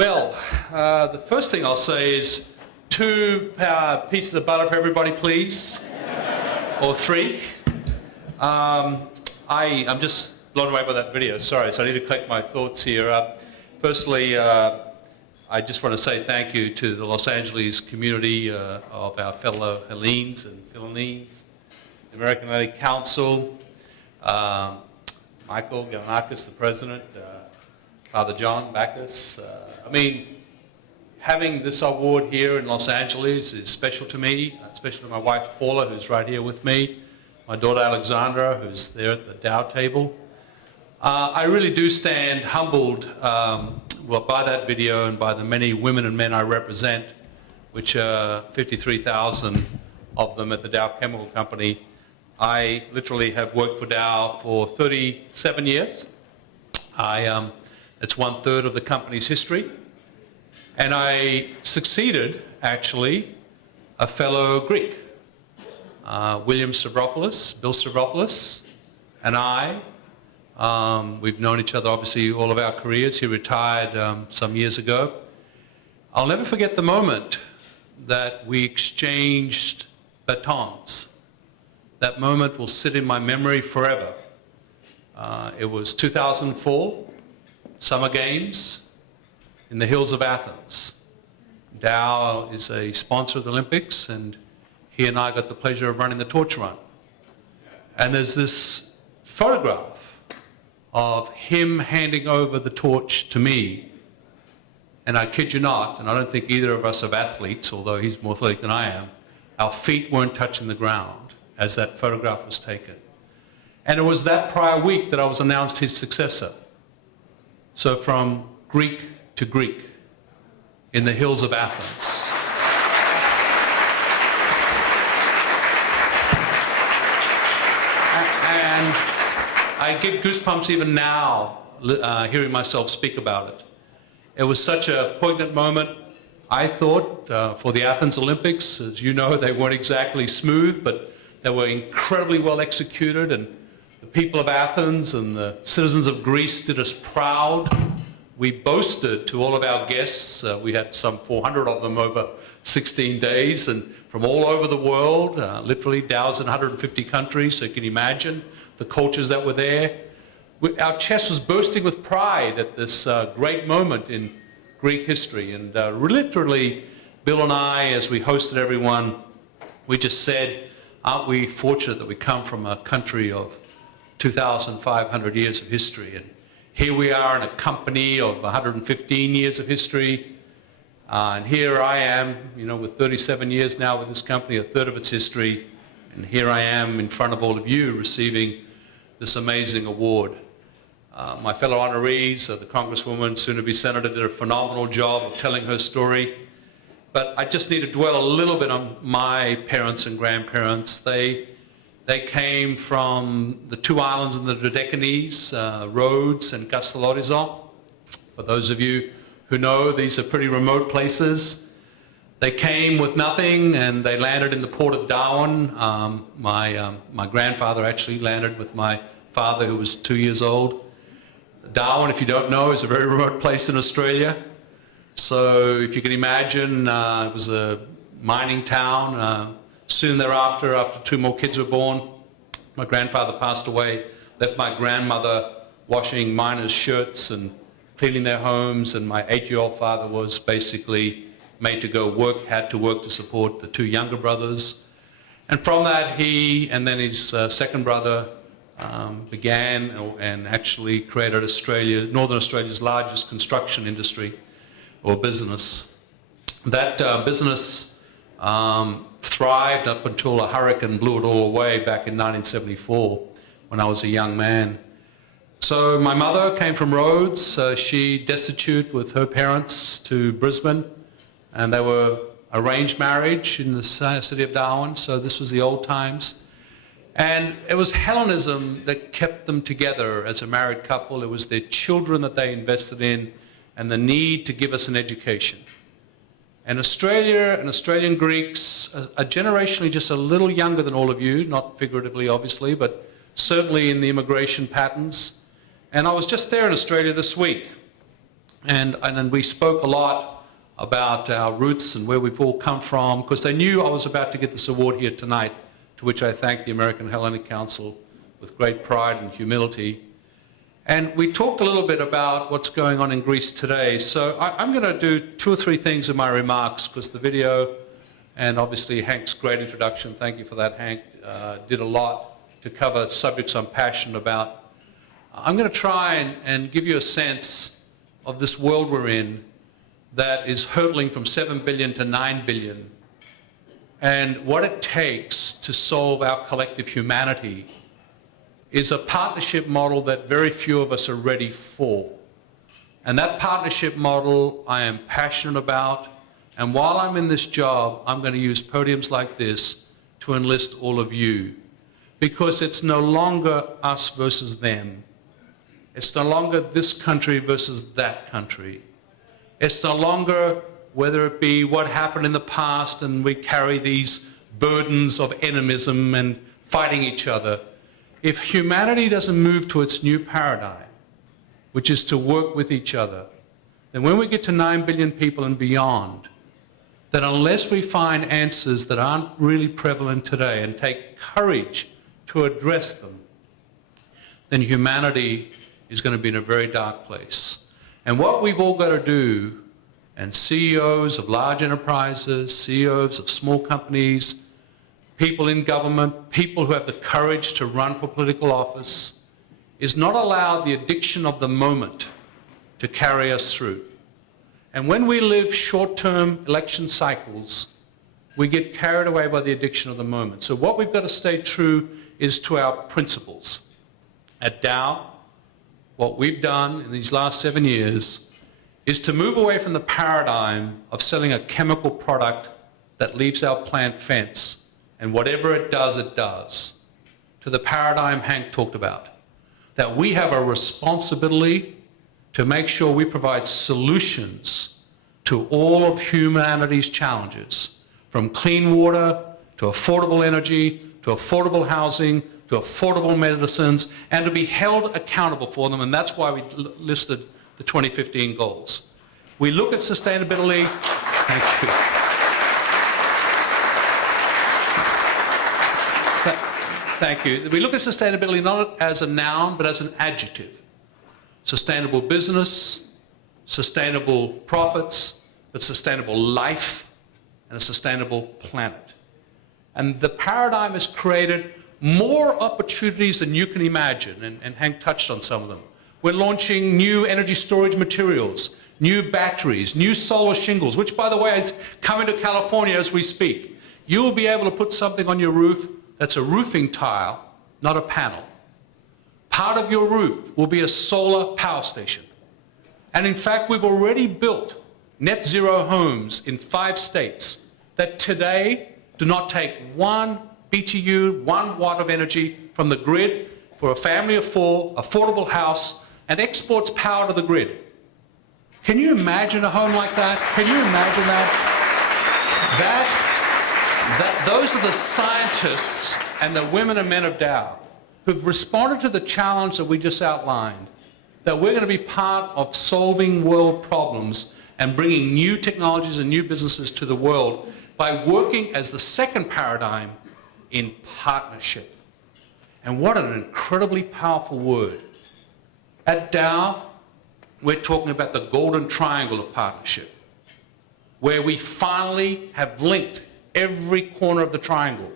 Well, the first thing I'll say is 2 pieces of butter for everybody, please. Or 3. I'm just blown away by that video. Sorry, so I need to collect my thoughts here. Firstly, I just want to say thank you to the Los Angeles community of our fellow Hellenes and Hellenics, the American Hellenic Council, Michael Giannakis, the president, Father John Backus. I mean, having this award here in Los Angeles is special to me, especially to my wife Paula, who's right here with me, my daughter Alexandra, who's there at the Dow table. I really do stand humbled by that video and by the many women and men I represent, which are 53,000 of them at the Dow Chemical Company. I literally have worked for Dow for 37 years. It's 1/3 of the company's history. And I succeeded, actually, a fellow Greek, Bill Stavropoulos, and I. We've known each other, obviously, all of our careers. He retired some years ago. I'll never forget the moment that we exchanged batons. That moment will sit in my memory forever. It was 2004, Summer Games in the hills of Athens. Dow is a sponsor of the Olympics, and he and I got the pleasure of running the torch run. And there's this photograph of him handing over the torch to me. And I kid you not, and I don't think either of us are athletes, although he's more athletic than I am, our feet weren't touching the ground as that photograph was taken. And it was that prior week that I was announced his successor. So from Greek to Greek in the hills of Athens. And I get goosebumps even now hearing myself speak about it. It was such a poignant moment, I thought, for the Athens Olympics. As you know, they weren't exactly smooth, but they were incredibly well executed, and the people of Athens and the citizens of Greece did us proud. We boasted to all of our guests, we had some 400 of them over 16 days, and from all over the world, literally Dow's in 150 countries, so you can imagine the cultures that were there. Our chest was bursting with pride at this great moment in Greek history, and literally, Bill and I, as we hosted everyone, we just said, aren't we fortunate that we come from a country of 2,500 years of history, and here we are in a company of 115 years of history, and here I am, you know, with 37 years now with this company, 1/3 of its history, and here I am in front of all of you receiving this amazing award. My fellow honorees, the Congresswoman, soon-to-be Senator, did a phenomenal job of telling her story, but I just need to dwell a little bit on my parents and grandparents. They came from the 2 islands in the Dodecanese, Rhodes and Castellorizo. For those of you who know, these are pretty remote places. They came with nothing, and they landed in the port of Darwin. My grandfather actually landed with my father, who was 2 years old. Darwin, if you don't know, is a very remote place in Australia. So if you can imagine, it was a mining town. Soon thereafter, after 2 more kids were born, my grandfather passed away, left my grandmother washing miners' shirts and cleaning their homes, and my 8-year-old father was basically made to go work, had to work to support the 2 younger brothers. And from that, he and then his second brother began and actually created Northern Australia's largest construction industry or business. That business thrived up until a hurricane blew it all away back in 1974 when I was a young man. So my mother came from Rhodes. She destitute with her parents to Brisbane, and they were arranged marriage in the city of Darwin, so this was the old times. And it was Hellenism that kept them together as a married couple. It was their children that they invested in and the need to give us an education. And Australia and Australian Greeks are generationally just a little younger than all of you, not figuratively, obviously, but certainly in the immigration patterns. And I was just there in Australia this week. And we spoke a lot about our roots and where we've all come from, because they knew I was about to get this award here tonight, to which I thank the American Hellenic Council with great pride and humility. And we talked a little bit about what's going on in Greece today. So I'm going to do 2 or 3 things in my remarks, because the video and obviously Hank's great introduction, thank you for that, Hank, did a lot to cover subjects I'm passionate about. I'm going to try and give you a sense of this world we're in that is hurtling from 7 billion to 9 billion, and what it takes to solve our collective humanity is a partnership model that very few of us are ready for. And that partnership model I am passionate about, and while I'm in this job, I'm going to use podiums like this to enlist all of you, because it's no longer us versus them. It's no longer this country versus that country. It's no longer whether it be what happened in the past and we carry these burdens of enemism and fighting each other. If humanity doesn't move to its new paradigm, which is to work with each other, then when we get to 9 billion people and beyond, that unless we find answers that aren't really prevalent today and take courage to address them, then humanity is going to be in a very dark place. And what we've all got to do, and CEOs of large enterprises, CEOs of small companies, people in government, people who have the courage to run for political office, is not allow the addiction of the moment to carry us through. And when we live short-term election cycles, we get carried away by the addiction of the moment. So what we've got to stay true is to our principles. At Dow, what we've done in these last 7 years is to move away from the paradigm of selling a chemical product that leaves our plant fence, and whatever it does, to the paradigm Hank talked about, that we have a responsibility to make sure we provide solutions to all of humanity's challenges, from clean water to affordable energy, to affordable housing, to affordable medicines, and to be held accountable for them, and that's why we listed the 2015 goals. We look at sustainability. Thank you. Thank you. We look at sustainability not as a noun, but as an adjective. Sustainable business, sustainable profits, but sustainable life, and a sustainable planet. And the paradigm has created more opportunities than you can imagine, and Hank touched on some of them. We're launching new energy storage materials, new batteries, new solar shingles, which, by the way, is coming to California as we speak. You will be able to put something on your roof that's a roofing tile, not a panel. Part of your roof will be a solar power station. And in fact, we've already built net zero homes in 5 states that today do not take 1 BTU, 1 watt of energy from the grid for a family of 4, affordable house, and exports power to the grid. Can you imagine a home like that? Can you imagine that? Those are the scientists and the women and men of Dow who've responded to the challenge that we just outlined, that we're going to be part of solving world problems and bringing new technologies and new businesses to the world by working as the second paradigm in partnership. And what an incredibly powerful word. At Dow, we're talking about the golden triangle of partnership, where we finally have linked every corner of the triangle: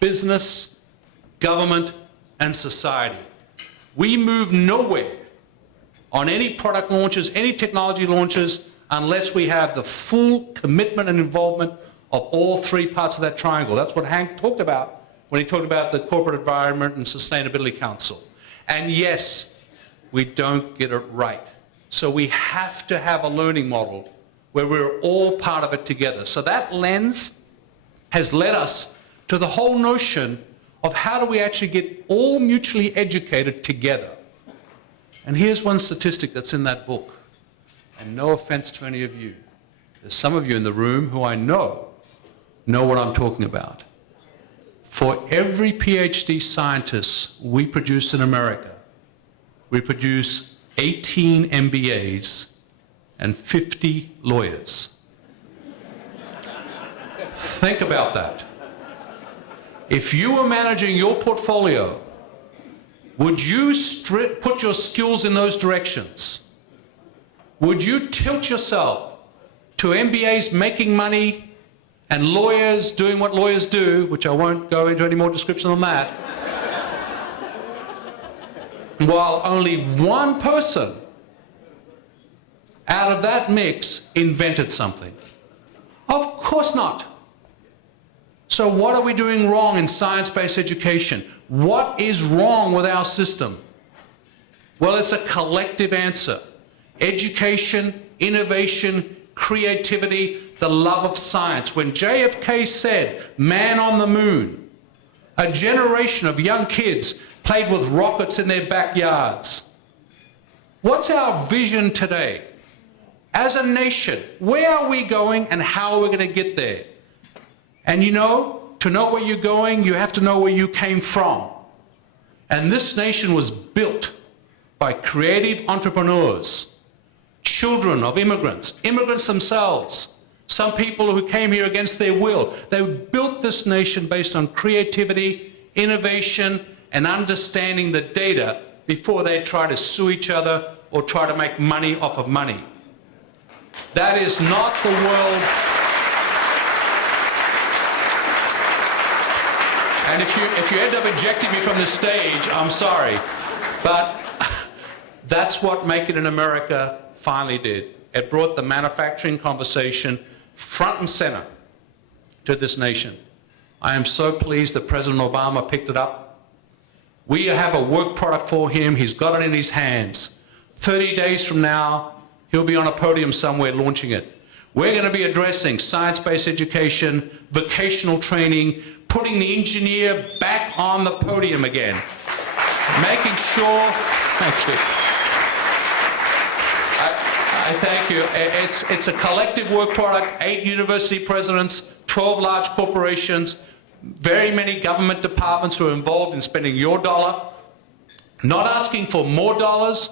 business, government, and society. We move nowhere on any product launches, any technology launches, unless we have the full commitment and involvement of all 3 parts of that triangle. That's what Hank talked about when he talked about the Corporate Environment and Sustainability Council. And yes, we don't get it right. So we have to have a learning model where we're all part of it together. So that lens has led us to the whole notion of how do we actually get all mutually educated together. And here's one statistic that's in that book. And no offense to any of you. There's some of you in the room who I know what I'm talking about. For every PhD scientist we produce in America, we produce 18 MBAs, and 50 lawyers. Think about that. If you were managing your portfolio, would you put your skills in those directions? Would you tilt yourself to MBAs making money and lawyers doing what lawyers do, which I won't go into any more description on that, while only one person out of that mix invented something? Of course not. So what are we doing wrong in science-based education? What is wrong with our system? Well, it's a collective answer. Education, innovation, creativity, the love of science. When JFK said, "Man on the moon," a generation of young kids played with rockets in their backyards. What's our vision today? As a nation, where are we going and how are we going to get there? And you know, to know where you're going, you have to know where you came from. And this nation was built by creative entrepreneurs, children of immigrants, immigrants themselves, some people who came here against their will. They built this nation based on creativity, innovation, and understanding the data before they try to sue each other or try to make money off of money. That is not the world. And if you end up ejecting me from the stage, I'm sorry. But that's what Make It in America finally did. It brought the manufacturing conversation front and center to this nation. I am so pleased that President Obama picked it up. We have a work product for him. He's got it in his hands. 30 days from now, he'll be on a podium somewhere launching it. We're going to be addressing science-based education, vocational training, putting the engineer back on the podium again, making sure, thank you. I thank you. It's a collective work product, 8 university presidents, 12 large corporations, very many government departments who are involved in spending your dollar, not asking for more dollars,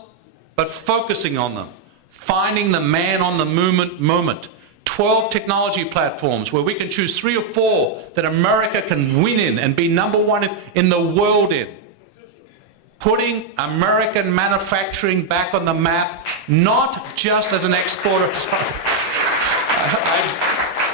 but focusing on them, finding the man on the moment. 12 technology platforms where we can choose 3 or 4 that America can win in and be #1 in the world in. Putting American manufacturing back on the map, not just as an exporter. Sorry.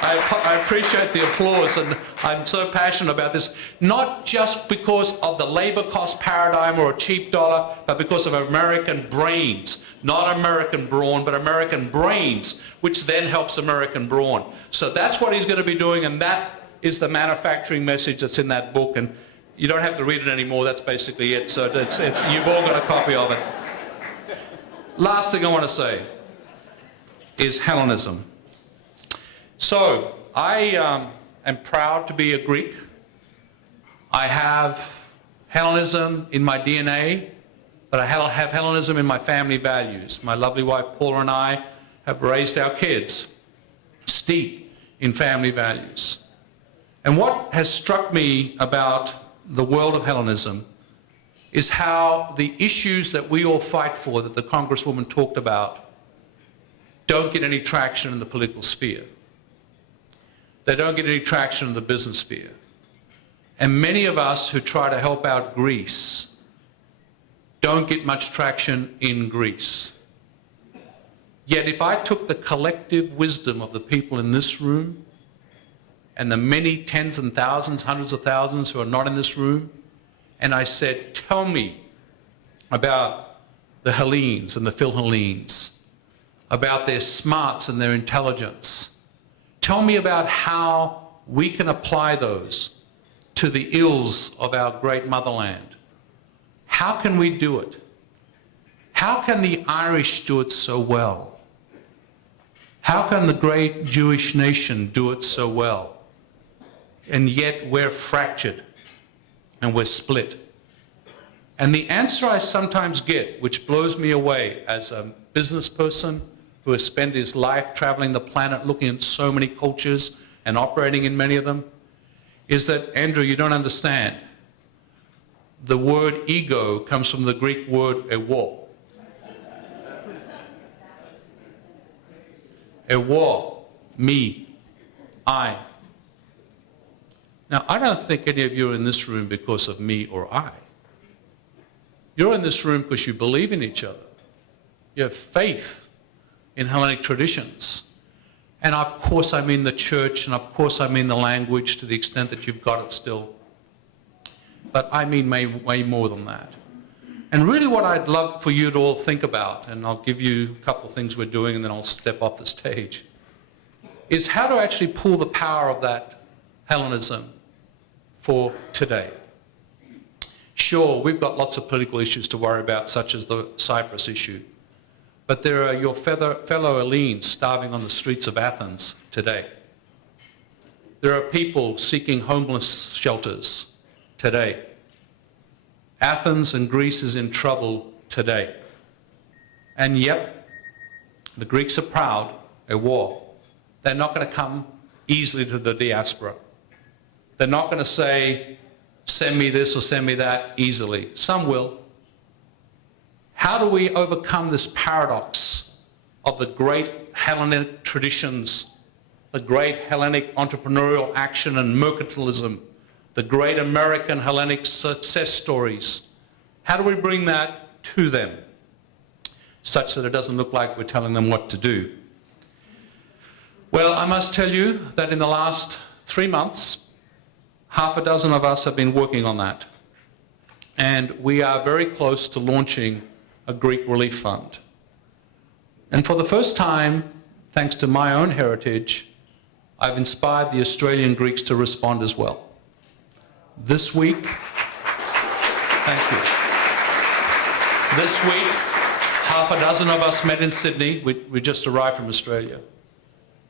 I appreciate the applause, and I'm so passionate about this, not just because of the labor cost paradigm or a cheap dollar, but because of American brains. Not American brawn, but American brains, which then helps American brawn. So that's what he's going to be doing, and that is the manufacturing message that's in that book. And you don't have to read it anymore, that's basically it. So you've all got a copy of it. Last thing I want to say is Hellenism. So I am proud to be a Greek. I have Hellenism in my DNA, but I have Hellenism in my family values. My lovely wife Paula and I have raised our kids steeped in family values. And what has struck me about the world of Hellenism is how the issues that we all fight for, that the Congresswoman talked about, don't get any traction in the political sphere. They don't get any traction in the business sphere. And many of us who try to help out Greece don't get much traction in Greece. Yet if I took the collective wisdom of the people in this room and the many tens and thousands, hundreds of thousands who are not in this room, and I said, tell me about the Hellenes and the Philhellenes, about their smarts and their intelligence. Tell me about how we can apply those to the ills of our great motherland. How can we do it? How can the Irish do it so well? How can the great Jewish nation do it so well? And yet we're fractured and we're split. And the answer I sometimes get, which blows me away as a business person who has spent his life traveling the planet looking at so many cultures and operating in many of them, is that, Andrew, you don't understand. The word ego comes from the Greek word ego. εγώ, me, I. Now, I don't think any of you are in this room because of me or I. You're in this room because you believe in each other. You have faith in Hellenic traditions. And of course I mean the church, and of course I mean the language to the extent that you've got it still. But I mean way more than that. And really what I'd love for you to all think about, and I'll give you a couple of things we're doing and then I'll step off the stage, is how to actually pull the power of that Hellenism for today. Sure, we've got lots of political issues to worry about, such as the Cyprus issue. But there are your fellow Hellenes starving on the streets of Athens today. There are people seeking homeless shelters today. Athens and Greece is in trouble today. And yet, the Greeks are proud, a war. They're not going to come easily to the diaspora. They're not going to say, send me this or send me that easily. Some will. How do we overcome this paradox of the great Hellenic traditions, the great Hellenic entrepreneurial action and mercantilism, the great American Hellenic success stories? How do we bring that to them such that it doesn't look like we're telling them what to do? Well, I must tell you that in the last 3 months, half a dozen of us have been working on that. And we are very close to launching a Greek relief fund. And for the first time, thanks to my own heritage, I've inspired the Australian Greeks to respond as well. This week, thank you. This week, half a dozen of us met in Sydney. We just arrived from Australia.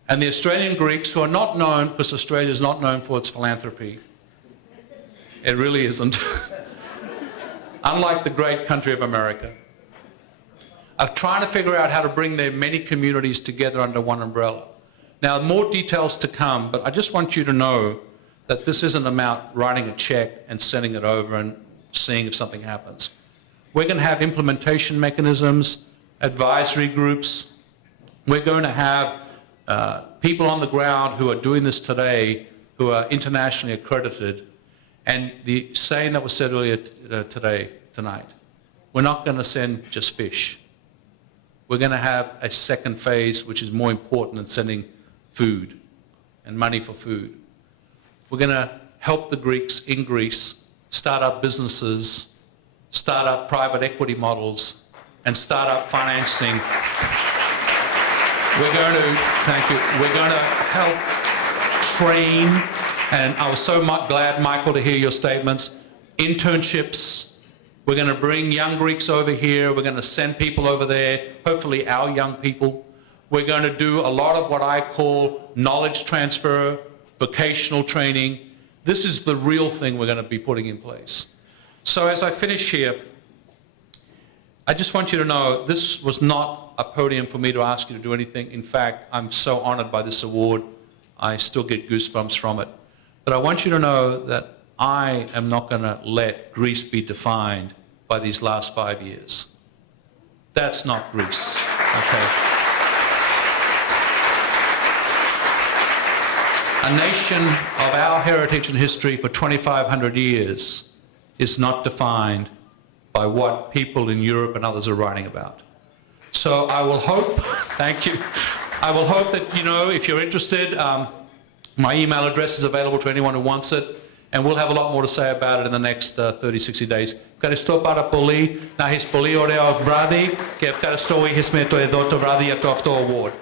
And the Australian Greeks, who are not known, because Australia is not known for its philanthropy, it really isn't, unlike the great country of America, of trying to figure out how to bring their many communities together under one umbrella. Now, more details to come, but I just want you to know that this isn't about writing a check and sending it over and seeing if something happens. We're going to have implementation mechanisms, advisory groups. We're going to have people on the ground who are doing this today, who are internationally accredited. And the saying that was said earlier tonight, we're not going to send just fish. We're going to have a second phase, which is more important than sending food and money for food. We're going to help the Greeks in Greece start up businesses, start up private equity models, and start up financing. We're going to, thank you, we're going to help train, and I was so glad, Michael, to hear your statements, internships. We're going to bring young Greeks over here. We're going to send people over there, hopefully our young people. We're going to do a lot of what I call knowledge transfer, vocational training. This is the real thing we're going to be putting in place. So as I finish here, I just want you to know this was not a podium for me to ask you to do anything. In fact, I'm so honored by this award. I still get goosebumps from it. But I want you to know that I am not going to let Greece be defined by these last 5 years. That's not Greece, okay? A nation of our heritage and history for 2,500 years is not defined by what people in Europe and others are writing about. So I will hope, thank you, I will hope that, you know, if you're interested, my email address is available to anyone who wants it, and we'll have a lot more to say about it in the next 30-60 days. Ευχαριστώ πάρα πολύ. Να έχεις πολύ ωραίο βράδυ και ευχαριστώ που είχες με το εδώ το βράδυ για το αυτό award.